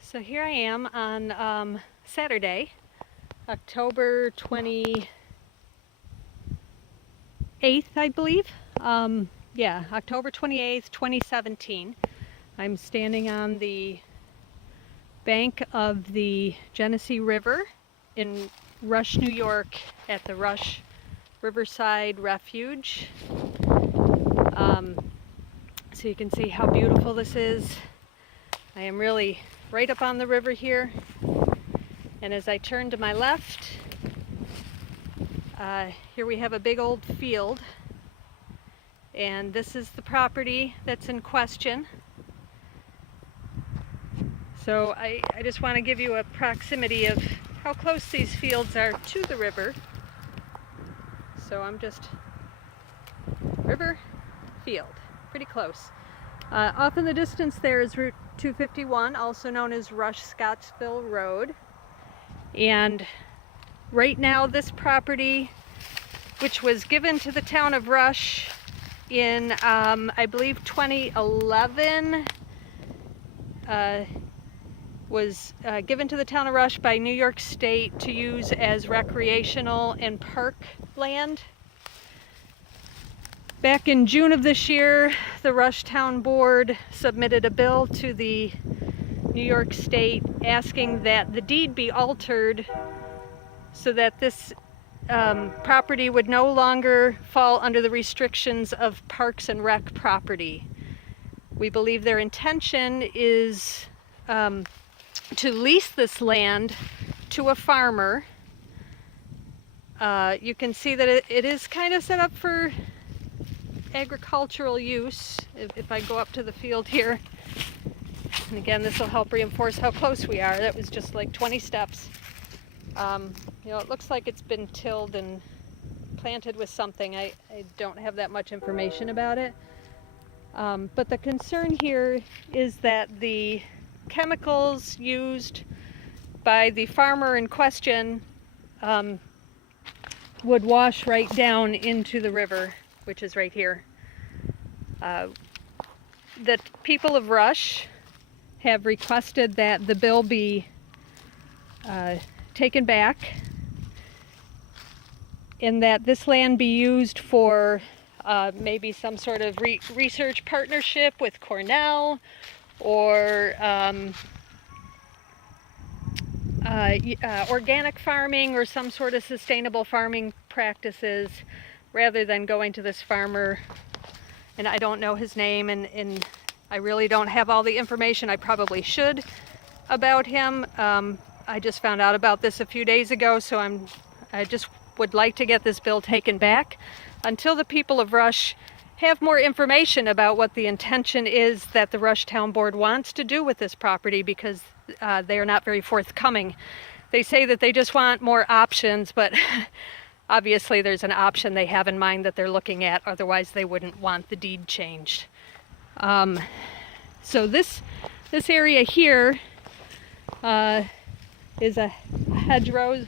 So here I am on Saturday, October 28th, I believe. Yeah, October 28th, 2017. I'm standing on the bank of the Genesee River in Rush, New York at the Riverside Refuge. So you can see how beautiful this is. I am really right up on the river here, and as I turn to my left, here we have a big old field, and this is the property that's in question. So I just want to give you a proximity of how close these fields are to the river. So I'm just river, field, pretty close. Off in the distance there is Route 251, also known as Rush-Scottsville Road. And right now this property, which was given to the town of Rush in, I believe 2011, was given to the town of Rush by New York State to use as recreational and park land. Back in June of this year, the Rush Town Board submitted a bill to the New York State asking that the deed be altered so that this property would no longer fall under the restrictions of Parks and Rec property. We believe their intention is to lease this land to a farmer. You can see that it is kind of set up for agricultural use. If I go up to the field here, and again this will help reinforce how close we are. That was just like 20 steps. You know, it looks like it's been tilled and planted with something. I don't have that much information about it. But the concern here is that the chemicals used by the farmer in question would wash right down into the river, which is right here. The people of Rush have requested that the bill be taken back and that this land be used for maybe some sort of research partnership with Cornell or organic farming or some sort of sustainable farming practices, rather than going to this farmer, and I don't know his name, and I really don't have all the information I probably should about him. I just found out about this a few days ago, so I just would like to get this bill taken back until the people of Rush have more information about what the intention is that the Rush Town Board wants to do with this property, because they are not very forthcoming. They say that they just want more options, but obviously there's an option they have in mind that they're looking at, otherwise they wouldn't want the deed changed. So this area here is a hedgerow.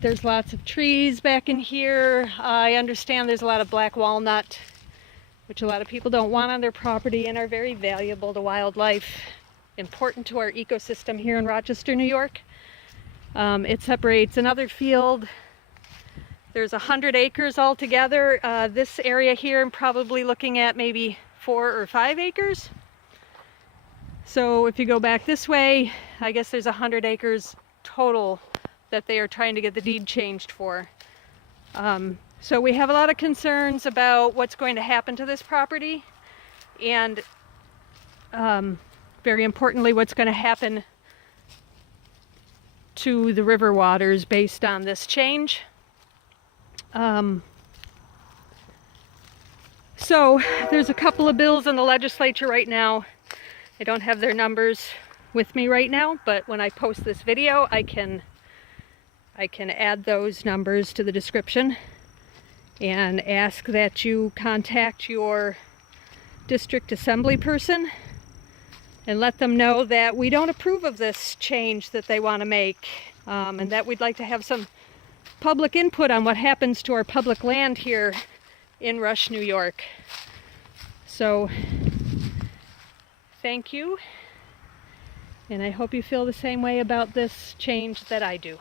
There's lots of trees back in here. I understand there's a lot of black walnut, which a lot of people don't want on their property and are very valuable to wildlife, important to our ecosystem here in Rochester, New York. It separates another field. There's 100 acres altogether. This area here, I'm probably looking at maybe 4 or 5 acres. So if you go back this way, I guess there's 100 acres total that they are trying to get the deed changed for. So we have a lot of concerns about what's going to happen to this property, and very importantly, what's going to happen to the river waters based on this change. So there's a couple of bills in the legislature right now. I don't have their numbers with me right now, but when I post this video, I can add those numbers to the description and ask that you contact your district assembly person and let them know that we don't approve of this change that they want to make, and that we'd like to have some public input on what happens to our public land here in Rush, New York. So thank you, and I hope you feel the same way about this change that I do.